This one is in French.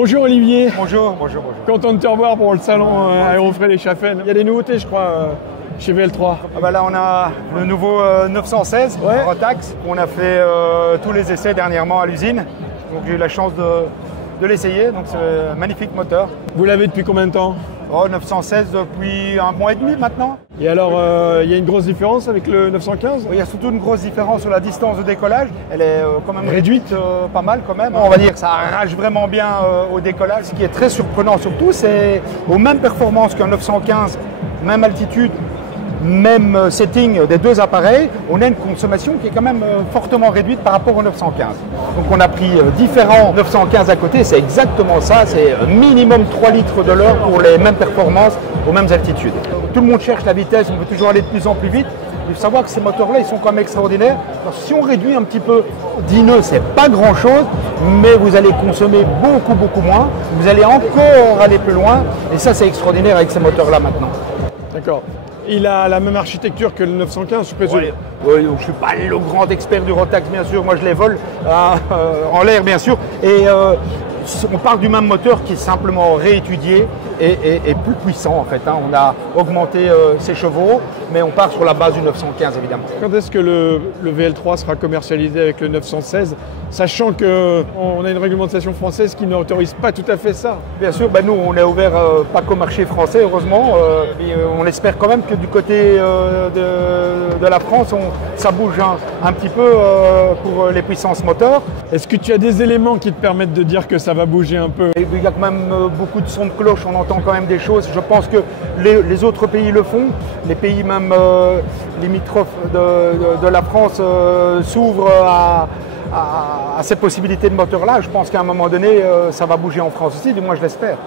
Bonjour Olivier. Bonjour, bonjour, bonjour. Content de te revoir pour le salon Aérofrais les Chaffennes. Il y a des nouveautés, je crois, chez VL3. Là, on a le nouveau 916 Rotax. On a fait tous les essais dernièrement à l'usine. Donc j'ai eu la chance de l'essayer. Donc c'est un magnifique moteur. Vous l'avez depuis combien de temps? 916 depuis 1 mois et demi maintenant. Et alors, il y a une grosse différence avec le 915? Il y a surtout une grosse différence sur la distance de décollage. Elle est quand même réduite pas mal quand même. On va dire que ça arrache vraiment bien au décollage. Ce qui est très surprenant surtout, c'est aux mêmes performances qu'un 915, même altitude, même setting des deux appareils, on a une consommation qui est quand même fortement réduite par rapport au 915. Donc on a pris différents 915 à côté, c'est exactement ça, c'est minimum 3 litres de l'heure pour les mêmes performances aux mêmes altitudes. Tout le monde cherche la vitesse, on veut toujours aller de plus en plus vite. Il faut savoir que ces moteurs-là, ils sont quand même extraordinaires. Alors, si on réduit un petit peu 10 nœuds, c'est pas grand-chose, mais vous allez consommer beaucoup moins. Vous allez encore aller plus loin, et ça c'est extraordinaire avec ces moteurs-là maintenant. D'accord. Il a la même architecture que le 915, je présume. Oui, je ne suis pas le grand expert du Rotax, bien sûr. Moi, je les vole en l'air, bien sûr. Et on parle du même moteur qui est simplement réétudié et plus puissant, en fait. On a augmenté ses chevaux, mais on part sur la base du 915, évidemment. Quand est-ce que le VL3 sera commercialisé avec le 916, sachant qu'on a une réglementation française qui n'autorise pas tout à fait ça? Bien sûr, nous, on est ouvert pas qu'au marché français, heureusement. On espère quand même que du côté de la France, ça bouge un petit peu pour les puissances moteurs. Est-ce que tu as des éléments qui te permettent de dire que ça va bouger un peu? Il y a quand même beaucoup de sons de cloche, on entend quand même des choses. Je pense que les autres pays le font. Les pays même limitrophes de la France s'ouvrent à ces possibilités de moteur-là. Je pense qu'à un moment donné, ça va bouger en France aussi, du moins je l'espère.